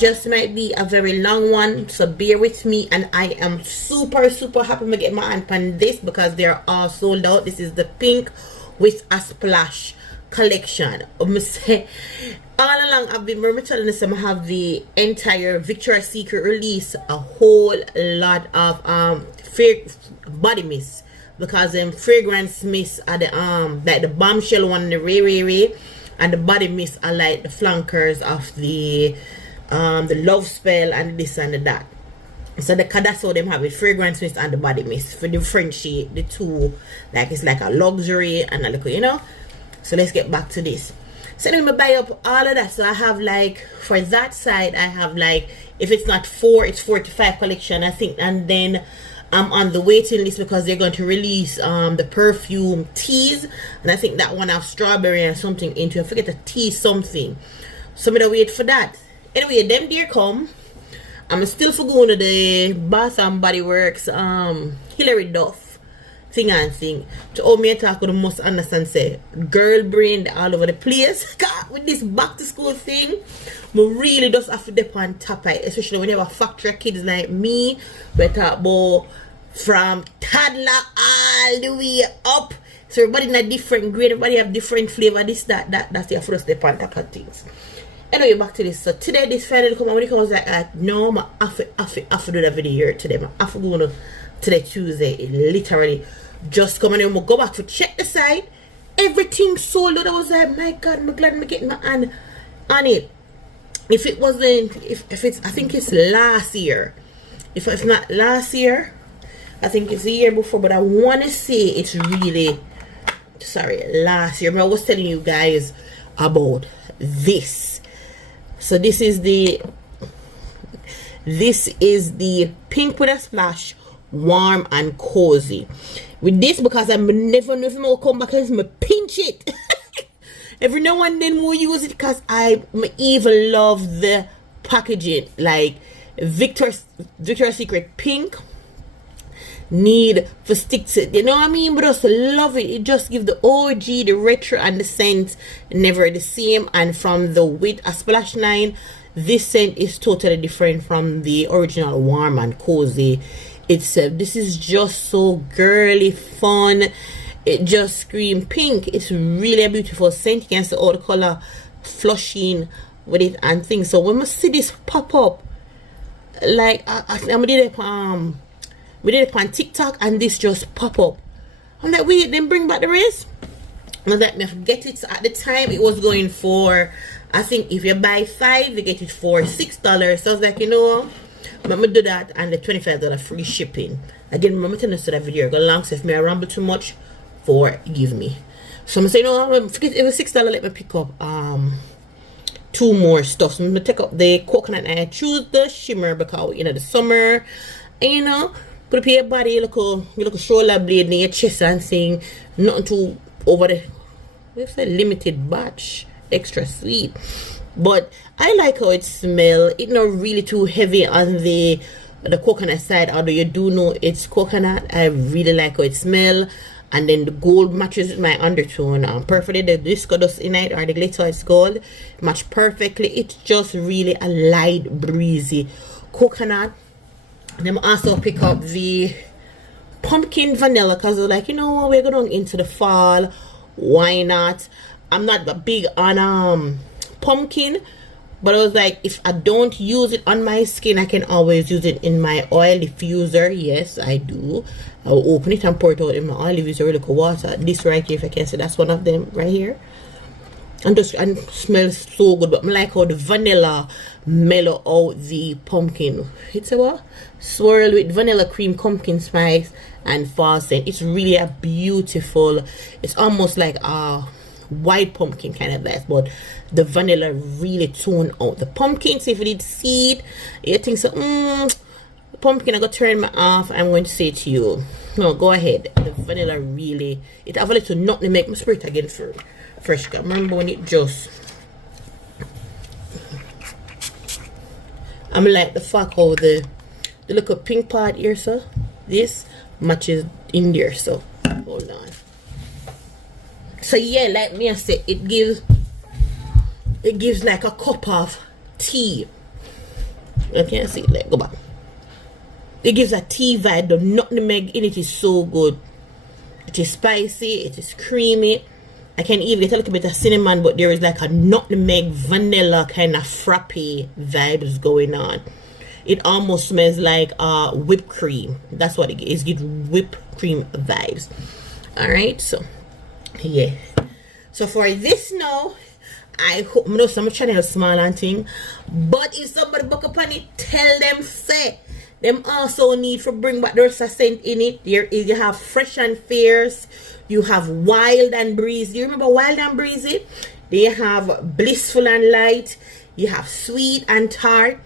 just might be a very long one, so bear with me. And I am super happy to get my hand on this because they're all sold out. This is the pink with a splash collection. Say, all along I've been telling this, I have the entire Victoria's Secret release a whole lot of body mist, because fragrance mist are the like the bombshell one, the Ray, and the body mist are like the flankers of the love spell and this and that. So that's how them have it, fragrance mist and the body mist. For differentiate the two, like it's like a luxury and a little, you know. So let's get back to this. So then I buy up all of that. So I have like, for that side I have like, if it's not 4, it's 4 to 5 collection I think. And then I'm on the waiting list because they're going to release the perfume teas, and I think that one have strawberry and something into it. I forget the tea something, so I'm gonna wait for that. Anyway, them dear come. I'm still for going to the Bath and Body Works Hilary Duff thing and thing to owe me a talk with the most understand say girl brain all over the place. God, with this back to school thing, we really just have to dip on top of it, especially when you have a factory kids like me. We talk about from toddler all the way up, so everybody in a different grade, everybody have different flavor, this that's your first step on top of things. Anyway, back to this. So today this Friday come out, when it comes like no, I have to do that video here today. I have to go to today Tuesday. It literally just come, and then we'll go back to check the site. Everything sold out. I was like, my God, I'm glad I'm getting my hand on it. If it wasn't, if it's, I think it's last year. If it's not last year, I think it's the year before. But I want to say it's really, sorry, last year. But I was telling you guys about this. So this is the pink with a splash, warm and cozy. With this, because I'm never know if I'm gonna come back and me pinch it. Every now and then we'll use it because I even love the packaging. Like Victoria's Secret pink need for stick to, you know what I mean? But I just love it. It just gives the OG, the retro, and the scent never the same. And from the with a splash 9, this scent is totally different from the original warm and cozy itself. This is just so girly fun. It just screams pink. It's really a beautiful scent. You can see all the color flushing with it and things. So when we see this pop up, like I'm we did it on TikTok and this just pop up. I'm like, wait, then bring back the rest. And I was like, me get it. So at the time it was going for, I think if you buy 5 you get it for $6. So I was like, you know, I'm gonna do that, and the $25 free shipping. Again, remember to listen to that video. Go long, so if me I ramble too much, forgive me. So I'm saying, no, forget it was $6. Let me pick up 2 more stuff. So I'm gonna take up the coconut, and I choose the shimmer because you know the summer, and you know, put up your body, you look a shoulder blade in your chest and saying nothing too over the, what's a limited batch, extra sweet. But I like how it smells. It's not really too heavy on the coconut side, although you do know it's coconut. I really like how it smells. And then the gold matches with my undertone perfectly. The disco dust in it, or the glitter is gold, match perfectly. It's just really a light breezy coconut. And then also pick up the pumpkin vanilla, because I was like, you know, we're going into the fall, why not? I'm not big on pumpkin, but I was like, if I don't use it on my skin, I can always use it in my oil diffuser. Yes, I do. I'll open it and pour it out in my oil diffuser with a little water. This right here, if I can say, that's one of them right here. And smells so good. But I like how the vanilla mellow out the pumpkin. It's a what? Swirl with vanilla cream, pumpkin spice, and fall scent. It's really a beautiful, it's almost like a white pumpkin kind of vibe, but the vanilla really tone out the pumpkin. So if you did see it, you think so, the pumpkin, I'm gonna turn me off. I'm going to say to you, no, go ahead. The vanilla really, it have a little nut to make my spirit again for fresh. Remember when it just, I'm like the fuck how the little pink part here, so this matches in there. So hold on. So yeah, like me I said, it gives like a cup of tea. I can't see it. Like, go back. It gives a tea vibe. The nutmeg in it is so good. It is spicy. It is creamy. I can even get a little bit of cinnamon, but there is like a nutmeg vanilla kind of frappe vibes going on. It almost smells like whipped cream. That's what it is. It gives whipped cream vibes. Alright, so yeah. So for this now, I hope I know some channel small and thing, but if somebody book upon it, tell them say them also need to bring back their scent in it. There is, you have fresh and fierce, you have wild and breezy. You remember wild and breezy? They have blissful and light, you have sweet and tart.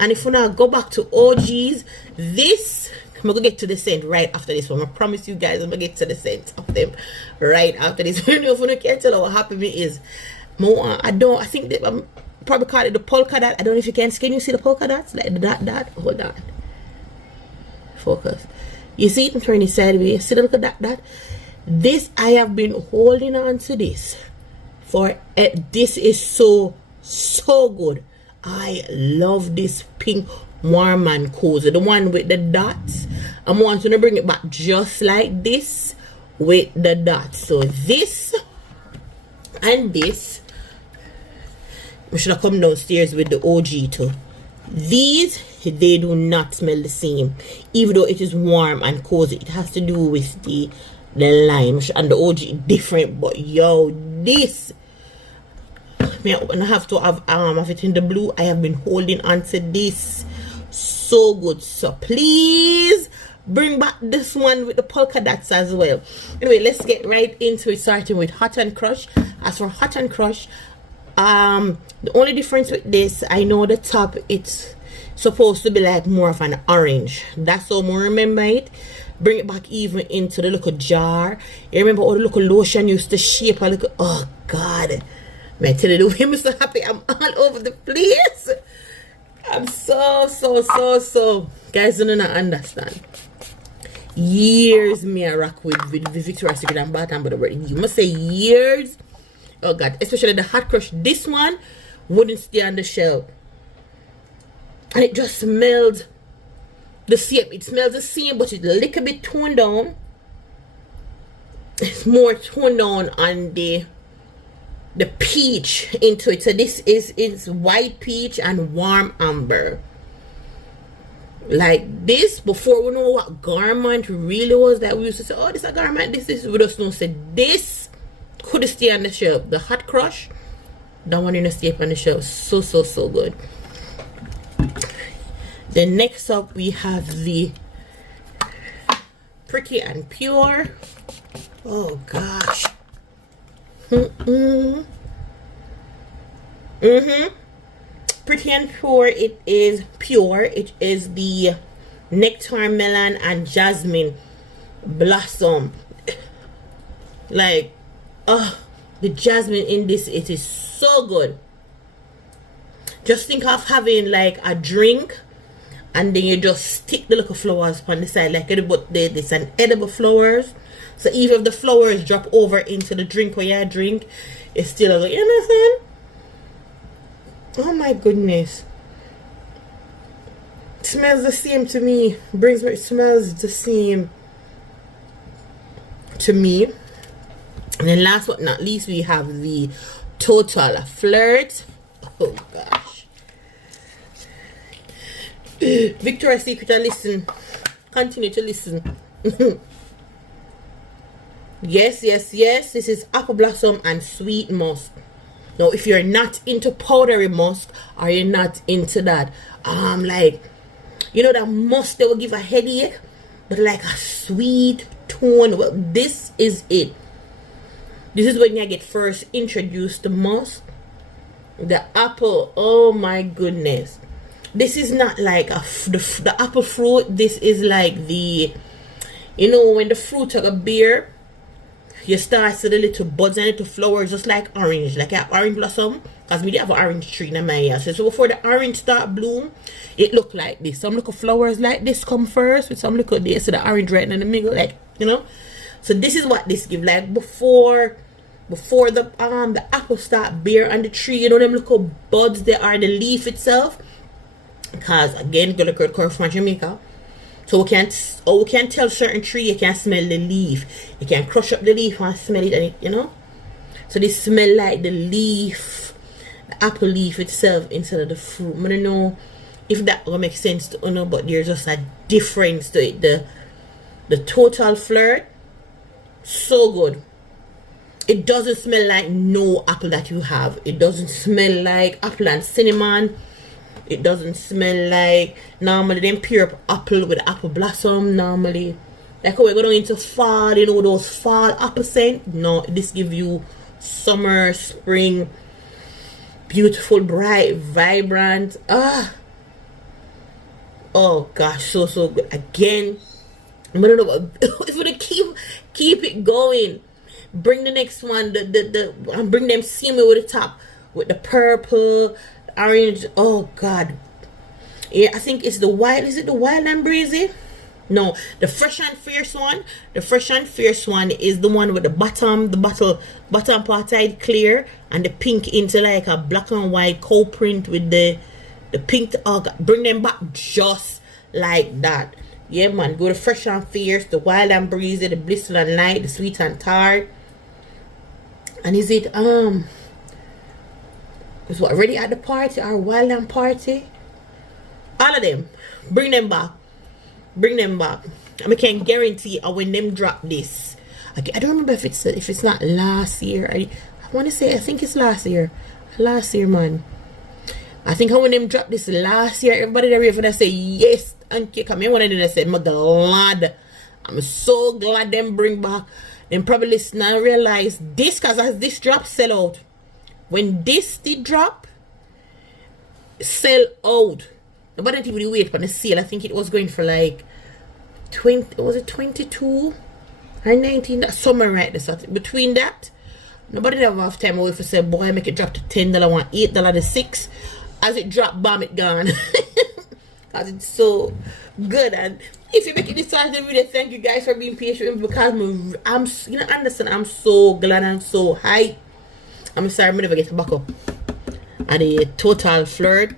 And if you now go back to OGs, this I'm gonna get to the scent right after this one. I promise you guys I'm gonna get to the scent of them right after this. You know, if you can't tell what happy me is more, I think that I'm probably call it the polka dot. I don't know if you can you see the polka dots like the dot. Hold on, focus. You see it? I'm turning it sideways. See the look at that. This I have been holding on to this for this is so good. I love this pink warm and cozy, the one with the dots. I'm wanting to bring it back just like this with the dots. So this and this, we should have come downstairs with the OG too. These, they do not smell the same, even though it is warm and cozy. It has to do with the lime, and the OG different. But yo, this, and I have to have it in the blue. I have been holding on to this so good. So please bring back this one with the polka dots as well. Anyway, let's get right into it, starting with Hot and Crush. As for Hot and Crush, the only difference with this, I know the top it's supposed to be like more of an orange. That's how I remember it. Bring it back even into the little jar. You remember all the little lotion used to shape a little, oh god, man, I tell you, the way I'm so happy, I'm all over the place. I'm so guys don't not understand. Years me I rock with Victoria's Secret and Bath and Body Works. You must say years. Oh god, especially the Hot Crush. This one wouldn't stay on the shelf, and it just smelled the same. It smells the same, but it's a little bit toned down. It's more toned down on the peach into it. So this is white peach and warm amber. Like this, before we know what garment really was, that we used to say, oh, this is a garment, this we just don't say this could stay on the shelf. The Hot Crush, that one in the stay on the shelf. So good. Then next up we have the Pretty and Pure. Oh gosh. Pretty and Pure, it is pure. It is the nectar melon and jasmine blossom. Like, the jasmine in this, it is so good. Just think of having like a drink, and then you just stick the little flowers on the side, like this an edible flowers. So even if the flowers drop over into the drink where you drink, it's still like, you understand? Oh my goodness. It smells the same to me. It smells the same to me. And then last but not least, we have the Total Flirt. Oh gosh. Victoria's Secret, listen. Continue to listen. Yes. This is apple blossom and sweet musk. Now, if you're not into powdery musk, or you're not into that, like, you know, that musk that will give a headache, but like a sweet tone. Well, this is it. This is when you get first introduced to musk. The apple, oh my goodness. This is not like the apple fruit. This is like the, you know, when the fruit took a beer, you start to the little buds and little flowers, just like orange, like an orange blossom. Because we have an orange tree in my house. So before the orange start bloom, it look like this. Some little flowers like this come first, with some little this, so the orange right in the middle, like, you know. So this is what this give, like before the apple start bear on the tree, you know, them little buds they are, the leaf itself. because again, good look come from Jamaica. So we can't tell certain tree you can smell the leaf. You can crush up the leaf and smell it, and it, you know. So they smell like the leaf, the apple leaf itself instead of the fruit. I don't know if that will make sense to you know, but there's just a difference to it. The total flirt, so good. It doesn't smell like no apple that you have. It doesn't smell like apple and cinnamon. It doesn't smell like normally them pure apple with apple blossom normally. Like how we're going into fall, you know, those fall apple scent. No, this give you summer, spring, beautiful, bright, vibrant. Oh gosh, so good. Again, I don't know what, if we keep it going. Bring the next one, bring them see me with the top with the purple, orange. Oh god, yeah, I think it's the wild. Is it the wild and breezy? No, the fresh and fierce one. The fresh and fierce one is the one with the bottom part side clear and the pink into like a black and white cow print with the pink. Oh god, bring them back just like that. Yeah man, go to fresh and fierce, the wild and breezy, the blissful and light, the sweet and tart. And is it is what ready at the party or wild and party? All of them, bring them back. And I can guarantee when them drop this. I don't remember if it's not last year. I want to say I think it's last year. Last year, man. I think when them drop this last year, everybody there even say yes. And come here one of them said, "My glad." I'm so glad them bring back. Then probably listen and realize this, because as this drop sell out. When this did drop, sell out. Nobody didn't even wait for the sale. I think it was going for like 20, was it 22 or 19? That summer right there. So between that, nobody never have time away for say, boy, make it drop to $10, $8 to $6. As it drop, bam, it gone. Because it's so good. And if you make it this far in the video, thank you guys for being patient with me, because I'm you know, understand, I'm so glad and so hyped. I'm sorry I never get back up at the total flirt.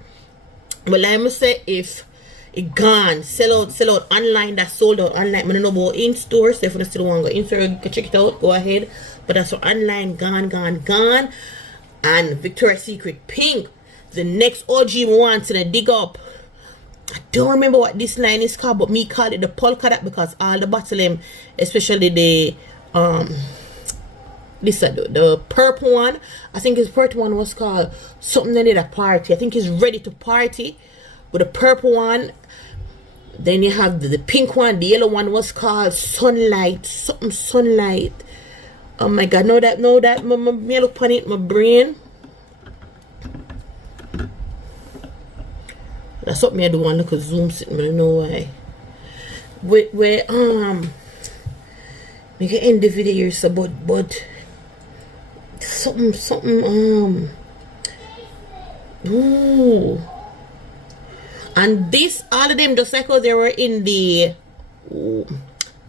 But like I say, if it gone, sell out online, that's sold out online. I don't know about in store, so if you still want to go in store, go check it out, go ahead. But that's for online, gone. And Victoria's Secret pink, the next OG wants to dig up. I don't remember what this line is called, but me call it the polka dot, because all the bottle, especially the the purple one, I think his purple one was called something that did a party. I think he's ready to party with the purple one. Then you have the pink one. The yellow one was called sunlight, something sunlight. Oh my god, know that me look upon it, my brain. That's something I do want to look at zoom sitting, but I don't know why. Where we can end the video here, so but something ooh. And this, all of them, just like how they were in the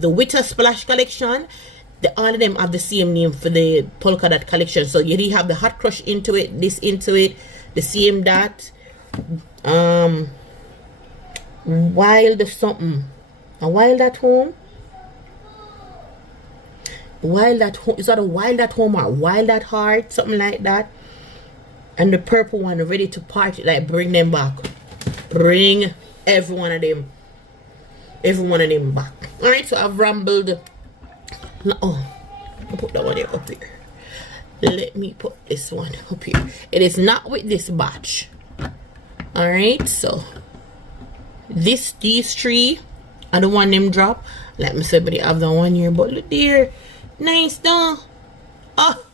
Witter Splash collection, all of them have the same name for the polka dot collection. So you have the hot crush into it, this into it, the same dot, wild something, a wild at home. Wild at home, is that a wild at home or wild at heart, something like that? And the purple one, ready to party, like bring them back, bring every one of them back. All right, so I've rambled. Oh, I'll put that one here up here. Let me put this one up here. It is not with this batch. All right, so these three are the one them drop. Let me say, but they have the one here, but look there. Nice though. Oh,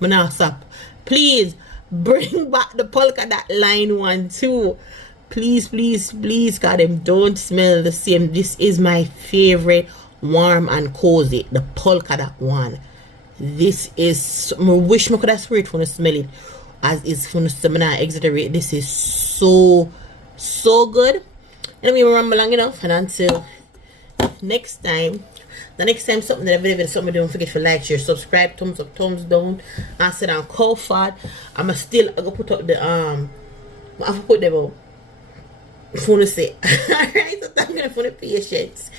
but now stop. Please bring back the polka dot line one too. Please, God, them don't smell the same. This is my favorite, warm and cozy, the polka dot one. This is, I wish I could have sprayed when I smell it, as is from the seminar exaggerate. This is so good. Let me ramble long enough, and until next time. The next time something that I video, something, don't forget to like, share, subscribe, thumbs up, thumbs down, and sit down, call fat. I'm gonna put up the I have to put them up. phone say. Alright, so thank you for the patience.